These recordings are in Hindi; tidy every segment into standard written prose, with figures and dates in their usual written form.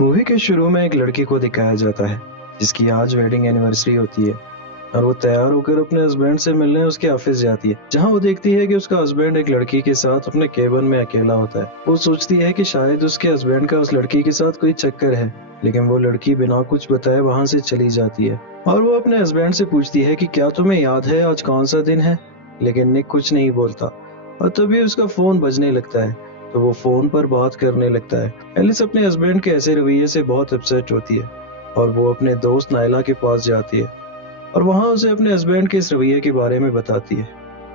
मूवी के शुरू में एक लड़की को दिखाया जाता है जिसकी आज वेडिंग एनिवर्सरी होती है और वो तैयार होकर अपने हस्बैंड से मिलने उसके ऑफिस जाती है, जहां वो देखती है कि उसका हस्बैंड एक लड़की के साथ अपने केबिन में अकेला होता है। वो सोचती है कि शायद उसके हस्बैंड का उस लड़की के साथ कोई चक्कर है, लेकिन वो लड़की बिना कुछ बताए वहां से चली जाती है और वो अपने हस्बैंड से पूछती है कि क्या तुम्हें याद है आज कौन सा दिन है। लेकिन निक कुछ नहीं बोलता और तभी उसका फोन बजने लगता है, तो वो फोन पर बात करने लगता है। एलिस अपने हस्बैंड के ऐसे रवैये से बहुत अपसेट होती है और वो अपने दोस्त नायला के पास जाती है और वहां उसे अपने हस्बैंड के इस रवैये के बारे में बताती है।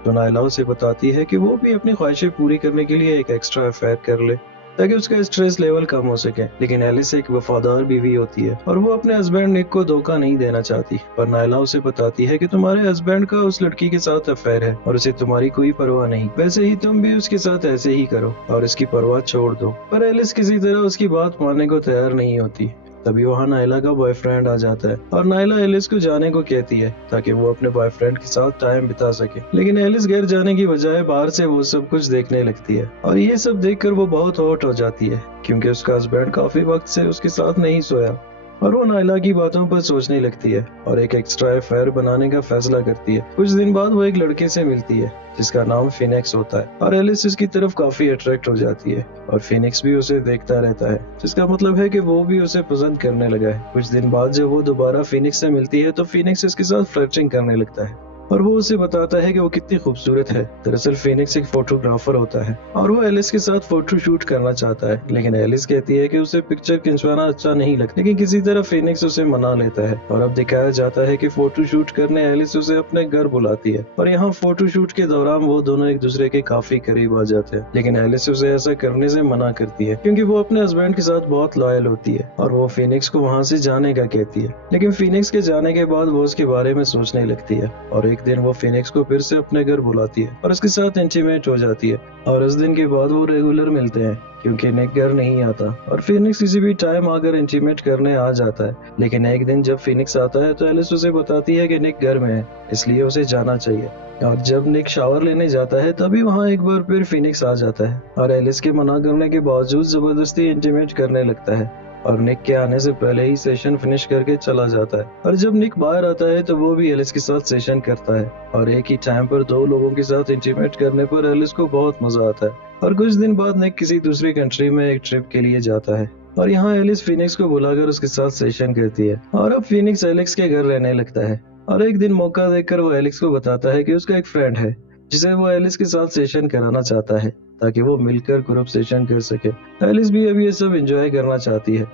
तो नायला उसे बताती है कि वो भी अपनी ख्वाहिशें पूरी करने के लिए एक एक्स्ट्रा अफेयर कर ले ताकि उसका स्ट्रेस लेवल कम हो सके। लेकिन एलिस एक वफादार बीवी होती है और वो अपने हस्बैंड निक को धोखा नहीं देना चाहती, पर नायला उसे बताती है कि तुम्हारे हस्बैंड का उस लड़की के साथ अफेयर है और उसे तुम्हारी कोई परवाह नहीं, वैसे ही तुम भी उसके साथ ऐसे ही करो और इसकी परवाह छोड़ दो। पर एलिस किसी तरह उसकी बात मानने को तैयार नहीं होती। तभी वहाँ नायला का बॉयफ्रेंड आ जाता है और नायला एलिस को जाने को कहती है ताकि वो अपने बॉयफ्रेंड के साथ टाइम बिता सके। लेकिन एलिस घर जाने की बजाय बाहर से वो सब कुछ देखने लगती है और ये सब देखकर वो बहुत हॉट हो जाती है क्योंकि उसका हस्बैंड काफी वक्त से उसके साथ नहीं सोया और वो नायला की बातों पर सोचने लगती है और एक एक्स्ट्रा अफेयर बनाने का फैसला करती है। कुछ दिन बाद वो एक लड़के से मिलती है जिसका नाम फिनिक्स होता है और एलिस इसकी तरफ काफी अट्रैक्ट हो जाती है और फिनिक्स भी उसे देखता रहता है, जिसका मतलब है कि वो भी उसे पसंद करने लगा है। कुछ दिन बाद जब वो दोबारा फिनिक्स से मिलती है तो फिनिक्स इसके साथ फ्लर्टिंग करने लगता है और वो उसे बताता है कि वो कितनी खूबसूरत है। दरअसल फिनिक्स एक फोटोग्राफर होता है और वो एलिस के साथ फोटो शूट करना चाहता है, लेकिन एलिस कहती है कि उसे पिक्चर खिंचवाना अच्छा नहीं लगता। लेकिन किसी तरह फिनिक्स उसे मना लेता है और अब दिखाया जाता है कि फोटो शूट करने एलिस उसे अपने घर बुलाती है और यहाँ फोटो शूट के दौरान वो दोनों एक दूसरे के काफी करीब आ जाते हैं। लेकिन एलिस उसे ऐसा करने से मना करती है क्योंकि वो अपने हस्बैंड के साथ बहुत लॉयल होती है और वो फिनिक्स को वहाँ से जाने का कहती है। लेकिन फिनिक्स के जाने के बाद वो उसके बारे में सोचने लगती है और एक दिन वो फिनिक्स को फिर से अपने घर बुलाती है और उसके साथ इंटीमेट हो जाती है और उस दिन के बाद वो रेगुलर मिलते हैं क्योंकि निक घर नहीं आता और फिनिक्स किसी भी टाइम आकर इंटीमेट करने आ जाता है। लेकिन एक दिन जब फिनिक्स आता है तो एलिस उसे बताती है कि निक घर में है, इसलिए उसे जाना चाहिए। और जब निक शावर लेने जाता है तभी वहाँ एक बार फिर फिनिक्स आ जाता है और एलिस के मना करने के बावजूद जबरदस्ती इंटीमेट करने लगता है और निक के आने से पहले ही सेशन फिनिश करके चला जाता है। और जब निक बाहर आता है तो वो भी एलिस के साथ सेशन करता है और एक ही टाइम पर दो लोगों के साथ इंटीमेट करने पर एलिस को बहुत मजा आता है। और कुछ दिन बाद निक किसी दूसरी कंट्री में एक ट्रिप के लिए जाता है और यहाँ एलिस फिनिक्स को बुलाकर उसके साथ सेशन करती है और अब फिनिक्स एलेक्स के घर रहने लगता है और एक दिन मौका देखकर वो एलेक्स को बताता है कि उसका एक फ्रेंड है जिसे वो एलिस के साथ सेशन कराना चाहता है ताकि वो मिलकर ग्रुप सेशन कर सके। एलिस भी अब ये सब एंजॉय करना चाहती है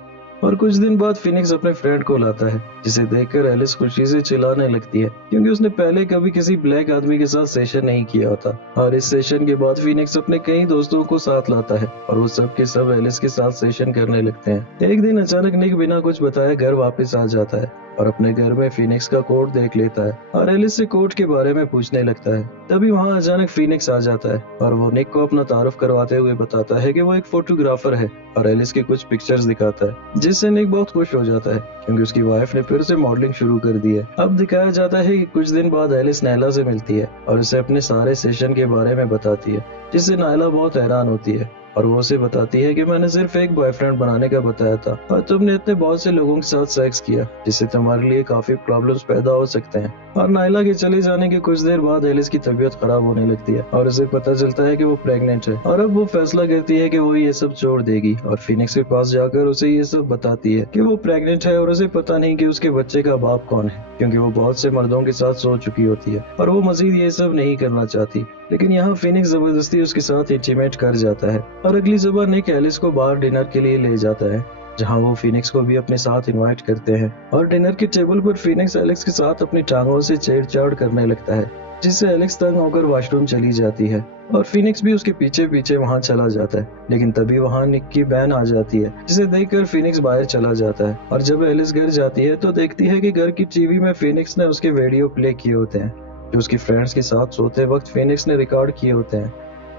और कुछ दिन बाद फिनिक्स अपने फ्रेंड को लाता है जिसे देखकर एलिस खुशी से चिल्लाने लगती है क्योंकि उसने पहले कभी किसी ब्लैक आदमी के साथ सेशन नहीं किया होता। और इस सेशन के बाद फिनिक्स अपने कई दोस्तों को साथ लाता है और वो सब के सब एलिस के साथ सेशन करने लगते हैं। एक दिन अचानक निक बिना कुछ बताए घर वापस आ जाता है और अपने घर में फिनिक्स का कोट देख लेता है और एलिस से कोट के बारे में पूछने लगता है। तभी वहाँ अचानक फिनिक्स आ जाता है और वो निक को अपना तारुफ करवाते हुए बताता है कि वो एक फोटोग्राफर है और एलिस की कुछ पिक्चर्स दिखाता है, जिससे निक बहुत खुश हो जाता है क्योंकि उसकी वाइफ ने फिर से मॉडलिंग शुरू कर दी है। अब दिखाया जाता है कि कुछ दिन बाद एलिस नायला से मिलती है और उसे अपने सारे सेशन के बारे में बताती है, जिससे नायला बहुत हैरान होती है और वो उसे बताती है कि मैंने सिर्फ एक बॉयफ्रेंड बनाने का बताया था और तुमने इतने बहुत से लोगों के साथ सेक्स किया जिससे तुम्हारे लिए काफी प्रॉब्लम्स पैदा हो सकते हैं। और नायला के चले जाने के कुछ देर बाद एलिस की तबीयत खराब होने लगती है और उसे पता चलता है कि वो प्रेग्नेंट है और अब वो फैसला करती है कि वो ये सब छोड़ देगी और फिनिक्स के पास जाकर उसे ये सब बताती है कि वो प्रेग्नेंट है और उसे पता नहीं कि उसके बच्चे का बाप कौन है क्योंकि वो बहुत से मर्दों के साथ सो चुकी होती है और वो मजीद ये सब नहीं करना चाहती। लेकिन यहाँ फिनिक्स जबरदस्ती उसके साथ इंटीमेट कर जाता है और अगली सुबह निक एलिस को बाहर डिनर के लिए ले जाता है जहाँ वो फिनिक्स को भी अपने साथ इनवाइट करते हैं और डिनर के टेबल पर फिनिक्स एलेक्स के साथ अपनी टांगों से छेड़छाड़ करने लगता है, जिससे एलेक्स तंग होकर वॉशरूम चली जाती है और फिनिक्स भी उसके पीछे पीछे वहाँ चला जाता है। लेकिन तभी वहाँ निक की बहन आ जाती है जिसे देखकर फिनिक्स बाहर चला जाता है और जब एलिस घर जाती है तो देखती है कि घर की टीवी में फिनिक्स ने उसके वीडियो प्ले किए होते हैं जो उसकी फ्रेंड्स के साथ सोते वक्त फिनिक्स ने रिकॉर्ड किए होते हैं।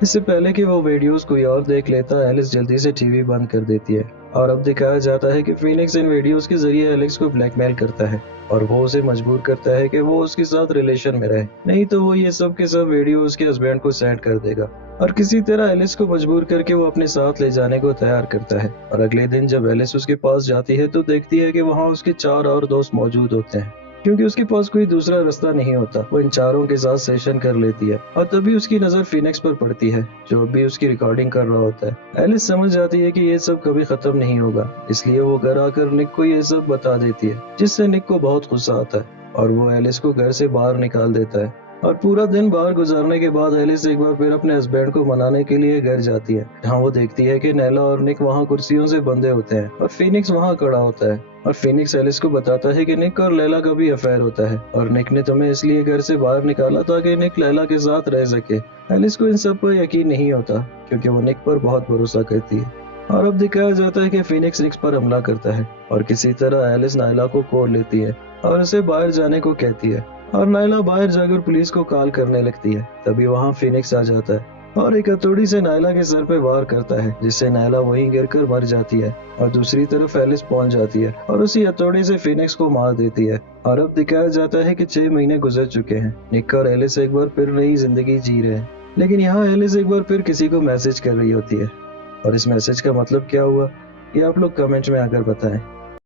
इससे पहले कि वो वीडियोस कोई और देख लेता, एलिस जल्दी से टीवी बंद कर देती है और अब दिखाया जाता है कि फीनिक्स इन वीडियोस के जरिए एलेक्स को ब्लैकमेल करता है और वो उसे मजबूर करता है कि वो उसके साथ रिलेशन में रहे, नहीं तो वो ये सब के सब वीडियो उसके हस्बैंड को सेंड कर देगा। और किसी तरह एलिस को मजबूर करके वो अपने साथ ले जाने को तैयार करता है और अगले दिन जब एलिस उसके पास जाती है तो देखती है कि वहाँ उसके 4 और दोस्त मौजूद होते हैं। क्योंकि उसके पास कोई दूसरा रास्ता नहीं होता, वो इन चारों के साथ सेशन कर लेती है और तभी उसकी नजर फिनिक्स पर पड़ती है जो अभी उसकी रिकॉर्डिंग कर रहा होता है। एलिस समझ जाती है कि ये सब कभी खत्म नहीं होगा, इसलिए वो घर आकर निक को ये सब बता देती है, जिससे निक को बहुत गुस्सा आता है और वो एलिस को घर से बाहर निकाल देता है। और पूरा दिन बाहर गुजारने के बाद एलिस एक बार फिर अपने हस्बैंड को मनाने के लिए घर जाती है, जहाँ वो देखती है कि नैला और निक वहाँ कुर्सियों से बंधे होते हैं और फिनिक्स वहाँ खड़ा होता है। और फिनिक्स एलिस को बताता है कि निक और लैला का भी अफेयर होता है और निक ने तुम्हें इसलिए घर से बाहर निकाला ताकि निक लैला के साथ रह सके। एलिस को इन सब पर यकीन नहीं होता क्योंकि वो निक पर बहुत भरोसा करती है। और अब दिखाया जाता है कि फिनिक्स निक पर हमला करता है और किसी तरह एलिस नायला को कोड़ लेती है और उसे बाहर जाने को कहती है और नायला बाहर जाकर पुलिस को कॉल करने लगती है। तभी वहाँ फिनिक्स आ जाता है और एक हथौड़ी से नायला के सर पे वार करता है, जिससे नायला वहीं गिरकर मर जाती है और दूसरी तरफ एलिस पहुंच जाती है और उसी हथौड़ी से फिनिक्स को मार देती है। और अब दिखाया जाता है कि 6 महीने गुजर चुके हैं, निक और एलिस एक बार फिर नई जिंदगी जी रहे हैं। लेकिन यहाँ एलिस एक बार फिर किसी को मैसेज कर रही होती है और इस मैसेज का मतलब क्या हुआ ये आप लोग कमेंट में आकर बताएं।